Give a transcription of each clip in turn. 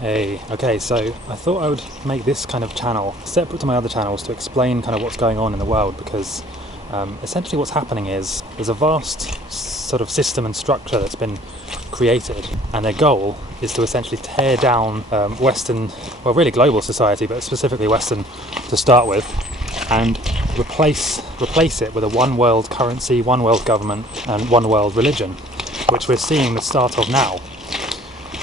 Hey, okay, so I thought I would make this kind of channel separate to my other channels to explain kind of what's going on in the world, because essentially what's happening is there's a vast sort of system and structure that's been created, and their goal is to essentially tear down Western, well really global society, but specifically Western to start with, and replace it with a one world currency, one world government and one world religion, which we're seeing the start of now.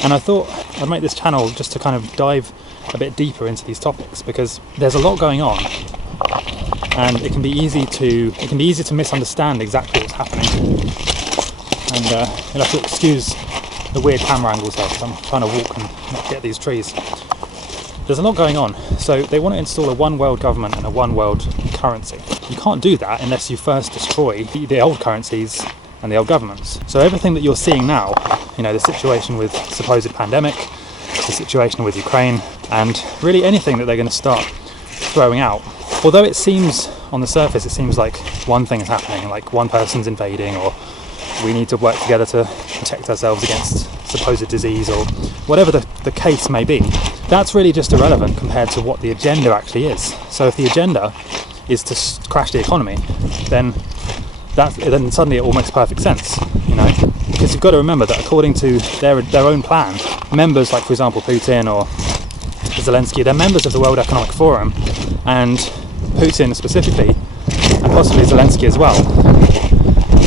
And I thought I'd make this channel just to kind of dive a bit deeper into these topics, because there's a lot going on, and it can be easy to misunderstand exactly what's happening. And you'll have to excuse the weird camera angles there, because I'm trying to walk and not get these trees. There's a lot going on. So they want to install a one world government and a one world currency. You can't do that unless you first destroy the old currencies and the old governments. So everything that you're seeing now, the situation with supposed pandemic, the situation with Ukraine, and really anything that they're going to start throwing out, although it seems on the surface, it seems like one thing is happening, like one person's invading, or we need to work together to protect ourselves against supposed disease, or whatever the case may be, that's really just irrelevant compared to what the agenda actually is. So if the agenda is to crash the economy, then suddenly it all makes perfect sense, because you've got to remember that according to their own plan, members like, for example, Putin or Zelensky, they're members of the World Economic Forum, and Putin specifically, and possibly Zelensky as well,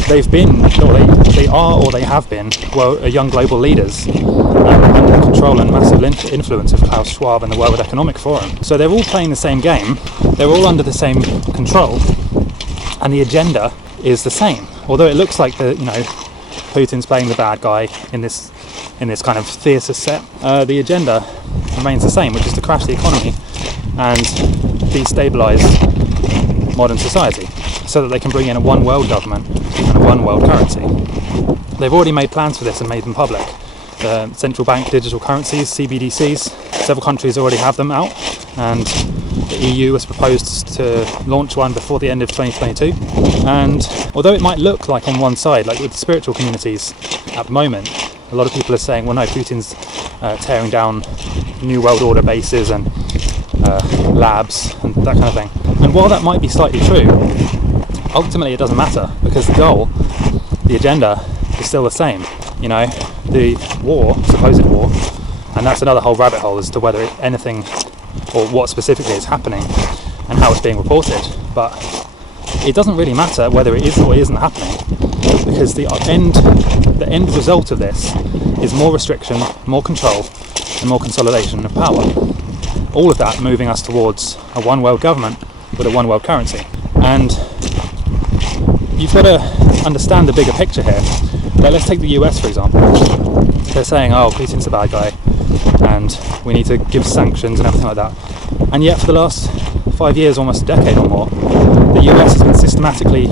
they've been, or they have been, young global leaders under the control and massive influence of Klaus Schwab and the World Economic Forum. So they're all playing the same game, they're all under the same control, and the agenda is the same. Although it looks like Putin's playing the bad guy in this kind of theatre set, the agenda remains the same, which is to crash the economy and destabilise modern society, so that they can bring in a one world government and a one world currency. They've already made plans for this and made them public. Central bank digital currencies, CBDCs, several countries already have them out, and the EU has proposed to launch one before the end of 2022. And although it might look like on one side, like with the spiritual communities at the moment, a lot of people are saying, well no, Putin's tearing down New World Order bases and labs and that kind of thing. And while that might be slightly true, ultimately it doesn't matter, because the goal, the agenda, is still the same. The war, supposed war, and that's another whole rabbit hole as to whether anything or what specifically is happening and how it's being reported. But it doesn't really matter whether it is or isn't happening, because the end result of this is more restriction, more control, and more consolidation of power. All of that moving us towards a one world government with a one world currency. And you've got to understand the bigger picture here. Like, let's take the US for example. They're saying, oh, Putin's a bad guy and we need to give sanctions and everything like that. And yet for the last 5 years, almost a decade or more, the US has been systematically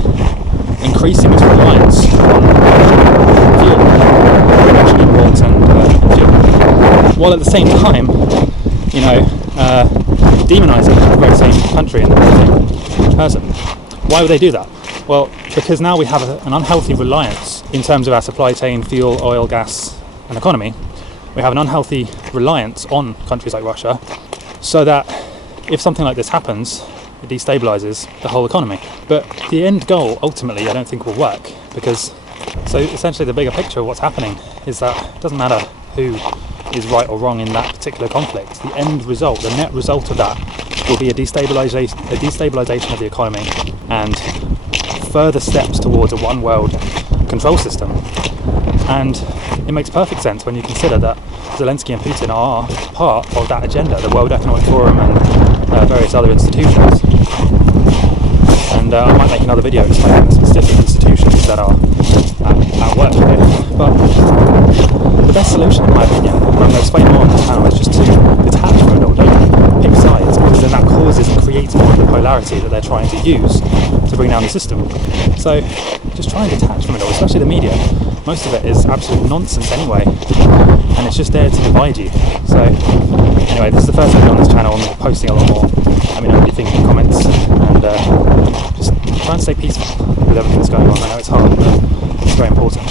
increasing its reliance on fuel, Russian imports and fuel, while at the same time, demonising the very same country and the very same person. Why would they do that? Well, because now we have an unhealthy reliance in terms of our supply chain, fuel, oil, gas and economy. We have an unhealthy reliance on countries like Russia, so that if something like this happens, it destabilises the whole economy. But the end goal, ultimately, I don't think will work, because, so essentially the bigger picture of what's happening is that it doesn't matter who is right or wrong in that particular conflict. The end result, the net result of that, will be a destabilisation of the economy and further steps towards a one world control system. And it makes perfect sense when you consider that Zelensky and Putin are part of that agenda, the World Economic Forum and various other institutions. And I might make another video explaining the specific institutions that are at work here. But the best solution, in my opinion, and I'm going to explain more on this channel, is just to detach from it all. Don't pick sides, because then that causes and creates more of the polarity that they're trying to use to bring down the system. So just try and detach from it all, especially the media. Most of it is absolute nonsense anyway, and it's just there to divide you. So anyway, this is the first video on this channel, and I'm posting a lot more. Let me know what you think in the comments, and just try and stay peaceful with everything that's going on. I know it's hard, but it's very important.